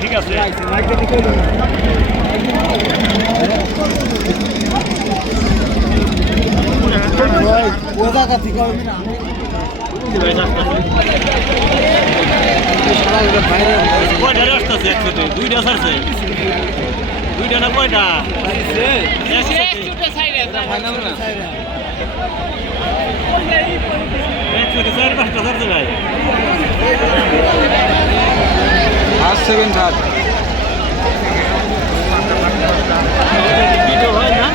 ঠিক আছে কয়টা আসতেছে একসাথে দুইটা ছাড়ছে দুইটা না কয়টা একসাথে চার পাঁচটা ছাড়ছে ভাই আর 7 হাত হয় না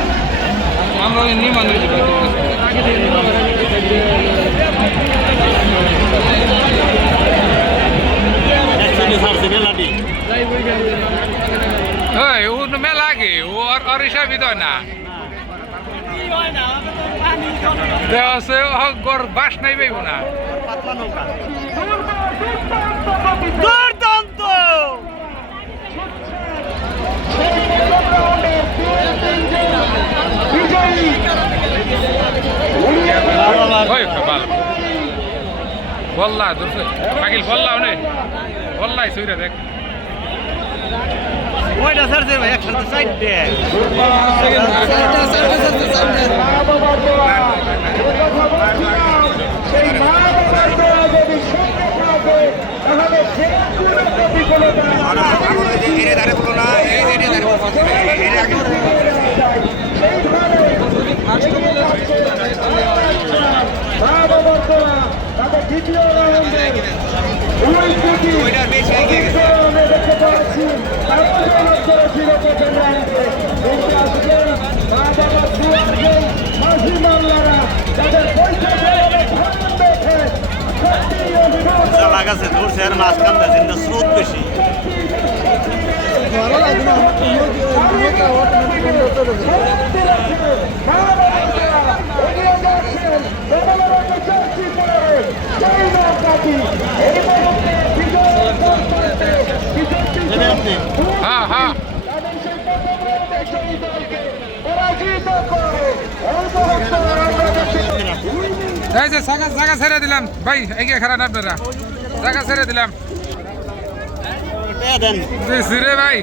আমরা নিমান একসাথে ছাড়ছে মেলাটি ও মেলা আগে ও আর হিসাবই তো না আছে গড় বাস নাই পাইব না পাতলা নৌকা দুর্দান্ত ওই ভালো বললা দোস্ত পাগিল বললাও নে বললাই সুইরা দেখ কয়টা ছাড়ছে ভাই একসাথে চারটে দ্বিতীয় রাউন্ডে দেখতে পাচ্ছি লাগাছে ধরছে আর মাছ কান্দা কিন্তু স্রোত বেশি হ্যাঁ হ্যাঁ এই যে জায়গা ছেড়ে দিলাম ভাই এগিয়ে খারাপ আপনারা জায়গা ছেড়ে দিলাম রে ভাই